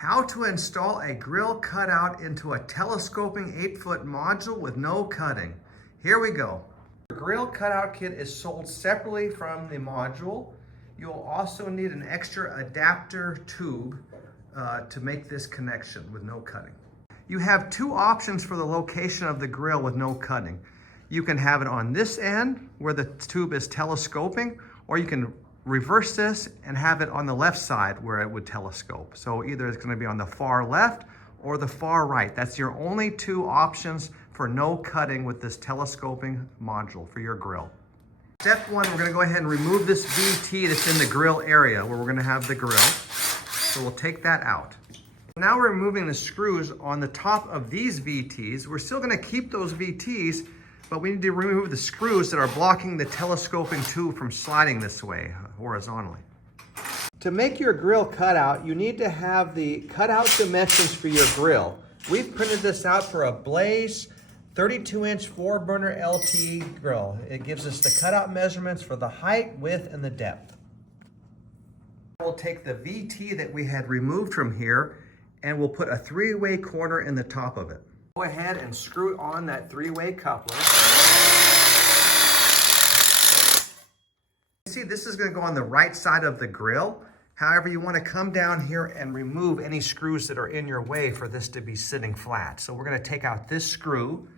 How to install a grill cutout into a telescoping 8-foot module with no cutting. Here we go. The grill cutout kit is sold separately from the module. You'll also need an extra adapter tube to make this connection with no cutting. You have two options for the location of the grill with no cutting. You can have it on this end where the tube is telescoping, or you can reverse this and have it on the left side where it would telescope. So either it's going to be on the far left or the far right. That's your only two options for no cutting with this telescoping module for your grill. Step one, we're going to go ahead and remove this VT that's in the grill area where we're going to have the grill. So we'll take that out. Now we're removing the screws on the top of these VTs. We're still going to keep those VTs, but we need to remove the screws that are blocking the telescoping tube from sliding this way horizontally. To make your grill cutout, you need to have the cutout dimensions for your grill. We've printed this out for a Blaze 32-inch 4-burner LTE grill. It gives us the cutout measurements for the height, width, and the depth. We'll take the VT that we had removed from here and we'll put a 3-way corner in the top of it. Go ahead and screw on that 3-way coupler. See, this is going to go on the right side of the grill. However, you want to come down here and remove any screws that are in your way for this to be sitting flat. So we're going to take out this screw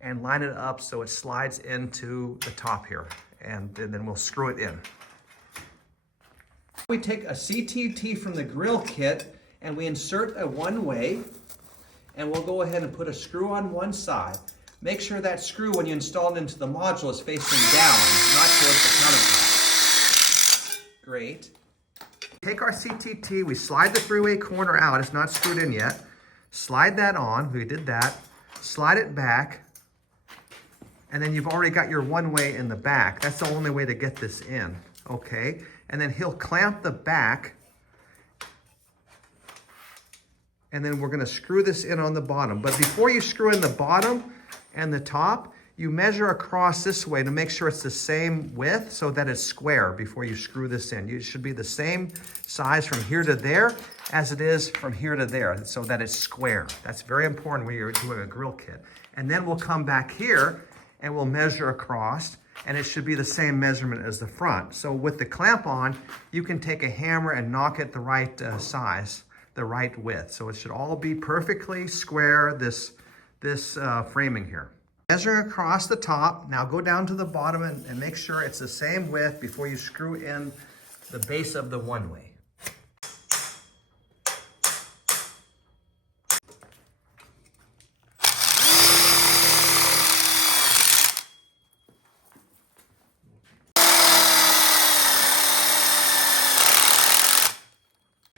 and line it up so it slides into the top here, and then we'll screw it in. We take a CTT from the grill kit and we insert a 1-way, and we'll go ahead and put a screw on one side. Make sure that screw, when you install it into the module, is facing down, not towards the countertop. Great. Take our CTT, we slide the 3-way corner out. It's not screwed in yet. Slide that on, we did that. Slide it back, and then you've already got your 1-way in the back. That's the only way to get this in, okay? And then he'll clamp the back, and then we're gonna screw this in on the bottom. But before you screw in the bottom and the top, you measure across this way to make sure it's the same width so that it's square before you screw this in. It should be the same size from here to there as it is from here to there so that it's square. That's very important when you're doing a grill kit. And then we'll come back here and we'll measure across, and it should be the same measurement as the front. So with the clamp on, you can take a hammer and knock it the right size, the right width. So it should all be perfectly square, this framing here. Measuring across the top, now go down to the bottom and make sure it's the same width before you screw in the base of the 1-way.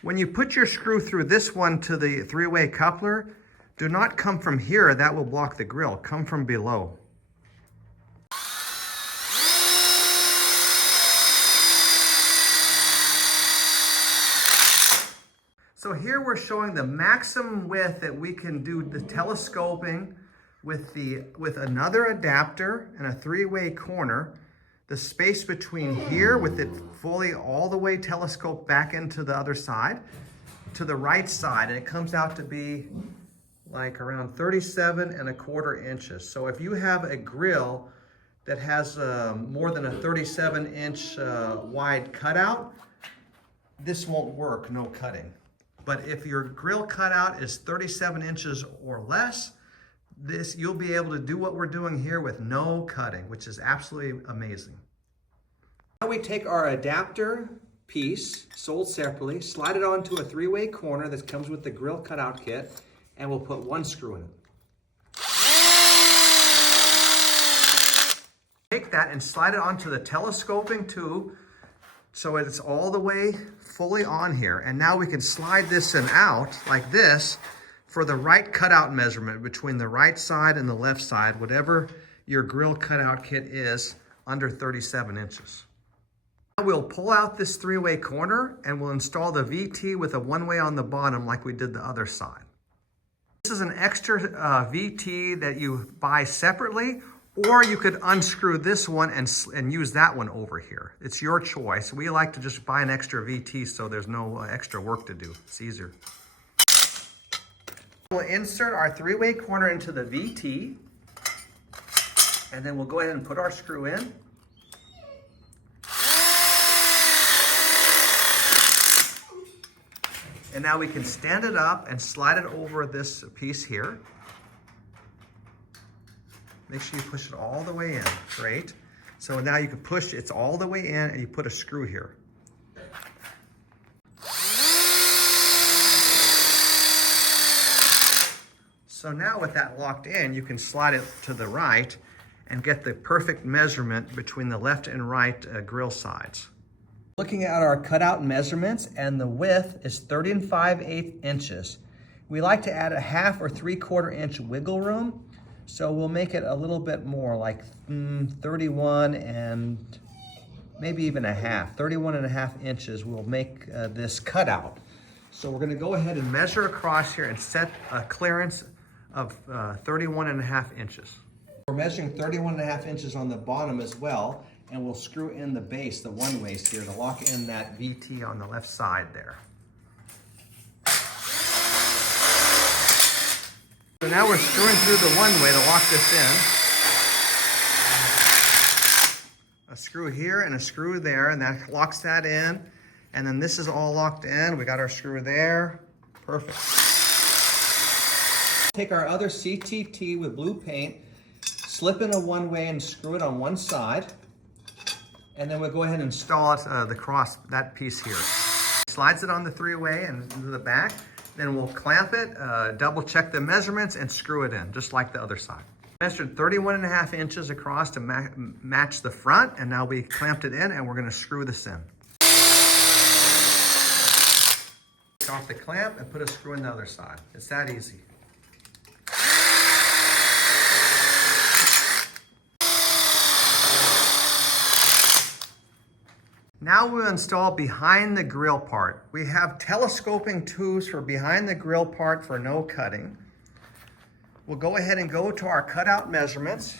When you put your screw through this one to the 3-way coupler, do not come from here, that will block the grill. Come from below. So here we're showing the maximum width that we can do the telescoping with another adapter and a 3-way corner. The space between here with it fully all the way telescoped back into the other side to the right side, and it comes out to be like around 37¼ inches. So if you have a grill that has more than a 37-inch wide cutout, this won't work, no cutting. But if your grill cutout is 37 inches or less, you'll be able to do what we're doing here with no cutting, which is absolutely amazing. Now we take our adapter piece, sold separately, slide it onto a 3-way corner that comes with the grill cutout kit, and we'll put 1 screw in it. Take that and slide it onto the telescoping tube so it's all the way fully on here. And now we can slide this in out like this for the right cutout measurement between the right side and the left side, whatever your grill cutout kit is, under 37 inches. Now we'll pull out this 3-way corner and we'll install the VT with a 1-way on the bottom like we did the other side. This is an extra VT that you buy separately, or you could unscrew this one and use that one over here. It's your choice. We like to just buy an extra VT so there's no extra work to do. It's easier. We'll insert our 3-way corner into the VT, and then we'll go ahead and put our screw in. And now we can stand it up and slide it over this piece here. Make sure you push it all the way in. Great. So now you can push, it's all the way in, and you put a screw here. So now with that locked in, you can slide it to the right and get the perfect measurement between the left and right grill sides. Looking at our cutout measurements, and the width is 30 5/8 inches. We like to add a 1/2 or 3/4 inch wiggle room, so we'll make it a little bit more, like 31 and maybe even a 1/2. 31 1/2 inches will make this cutout. So we're gonna go ahead and measure across here and set a clearance of 31 1/2 inches. We're measuring 31 1/2 inches on the bottom as well, and we'll screw in the base, the one waist here, to lock in that VT on the left side there. So now we're screwing through the one way to lock this in. A screw here and a screw there, and that locks that in. And then this is all locked in. We got our screw there. Perfect. Take our other CTT with blue paint, slip in a one way and screw it on one side. And then we'll go ahead and install it, that piece here. Slides it on the 3-way and into the back. Then we'll clamp it, double check the measurements, and screw it in, just like the other side. Measured 31 1/2 inches across to match the front, and now we clamped it in, and we're gonna screw this in. Take off the clamp and put a screw in the other side. It's that easy. Now we'll install behind the grill part. We have telescoping tubes for behind the grill part for no cutting. We'll go ahead and go to our cutout measurements,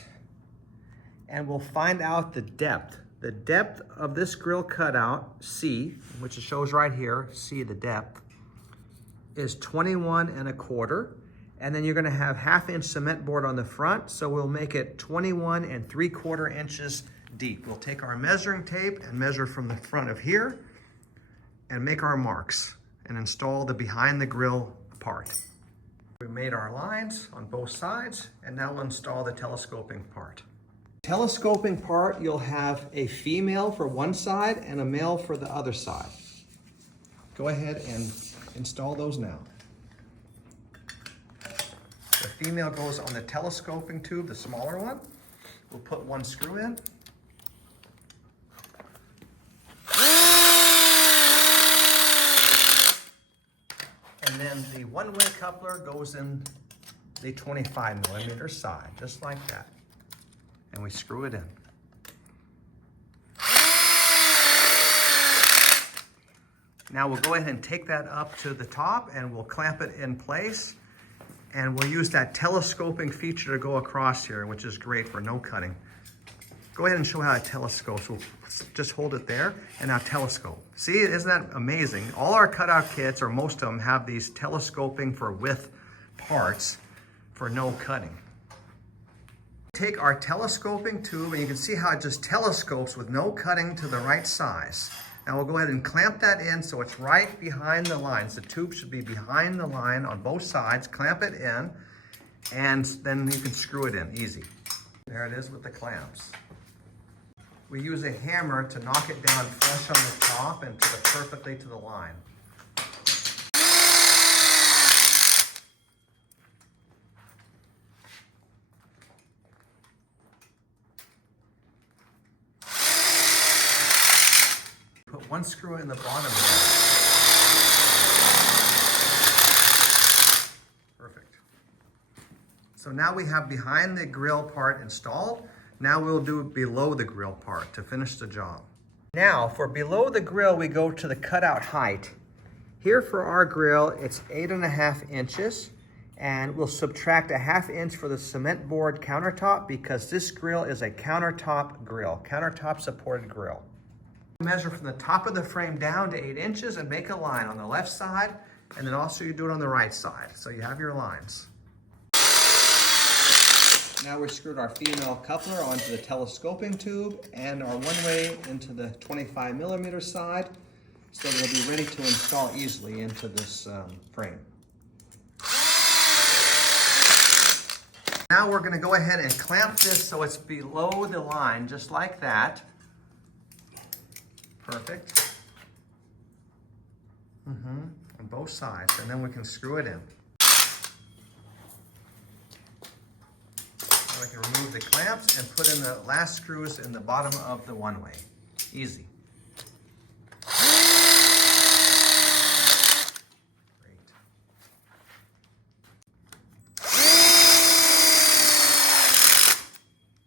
and we'll find out the depth. The depth of this grill cutout, C, which it shows right here, C, the depth, is 21 1/4. And then you're gonna have 1/2 inch cement board on the front, so we'll make it 21 3/4 inches deep. We'll take our measuring tape and measure from the front of here and make our marks and install the behind the grill part. We made our lines on both sides, and now we'll install the telescoping part. Telescoping part, you'll have a female for one side and a male for the other side. Go ahead and install those now. The female goes on the telescoping tube, the smaller one. We'll put one screw in. And then the one-way coupler goes in the 25mm side, just like that. And we screw it in. Now we'll go ahead and take that up to the top, and we'll clamp it in place. And we'll use that telescoping feature to go across here, which is great for no cutting. Go ahead and show how it telescopes. We'll just hold it there, and now telescope. See, isn't that amazing? All our cutout kits, or most of them, have these telescoping for width parts for no cutting. Take our telescoping tube, and you can see how it just telescopes with no cutting to the right size. Now we'll go ahead and clamp that in so it's right behind the lines. The tube should be behind the line on both sides. Clamp it in, and then you can screw it in, easy. There it is with the clamps. We use a hammer to knock it down flush on the top and perfectly to the line. Put one screw in the bottom here. Perfect. So now we have behind the grill part installed. Now we'll do below the grill part to finish the job. Now for below the grill, we go to the cutout height. Here for our grill, it's 8 1/2 inches, and we'll subtract a 1/2 inch for the cement board countertop because this grill is a countertop grill, countertop supported grill. Measure from the top of the frame down to 8 inches and make a line on the left side. And then also you do it on the right side. So you have your lines. Now we screwed our female coupler onto the telescoping tube and our one-way into the 25mm side, so they'll be ready to install easily into this frame. Now we're going to go ahead and clamp this so it's below the line, just like that. Perfect. On both sides, and then we can screw it in. We can remove the clamps and put in the last screws in the bottom of the one-way. Easy. Great.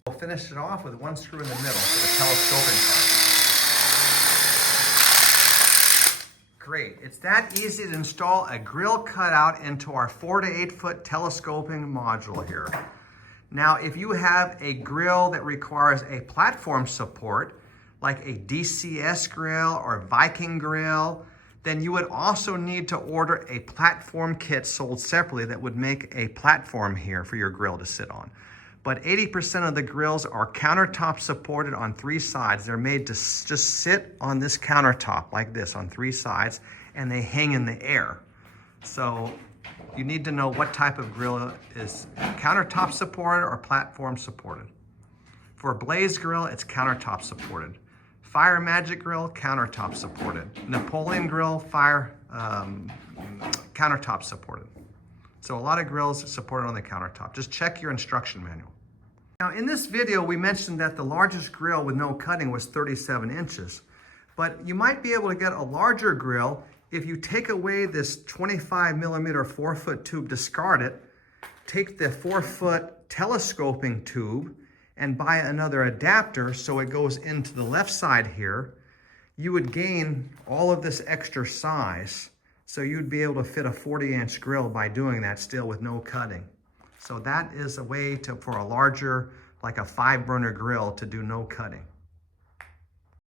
We'll finish it off with one screw in the middle for the telescoping part. Great. It's that easy to install a grill cutout into our 4 to 8 foot telescoping module here. Now, if you have a grill that requires a platform support, like a DCS grill or Viking grill, then you would also need to order a platform kit sold separately that would make a platform here for your grill to sit on. But 80% of the grills are countertop supported on 3 sides. They're made to just sit on this countertop like this on 3 sides, and they hang in the air. So you need to know what type of grill is countertop supported or platform supported. For a Blaze grill, it's countertop supported. Fire Magic grill, countertop supported. Napoleon grill, countertop supported. So a lot of grills are supported on the countertop. Just check your instruction manual. Now in this video, we mentioned that the largest grill with no cutting was 37 inches. But you might be able to get a larger grill if you take away this 25mm 4-foot tube, discard it, take the 4-foot telescoping tube and buy another adapter so it goes into the left side here, you would gain all of this extra size. So you'd be able to fit a 40-inch grill by doing that still with no cutting. So that is a way for a larger, like a 5-burner grill to do no cutting.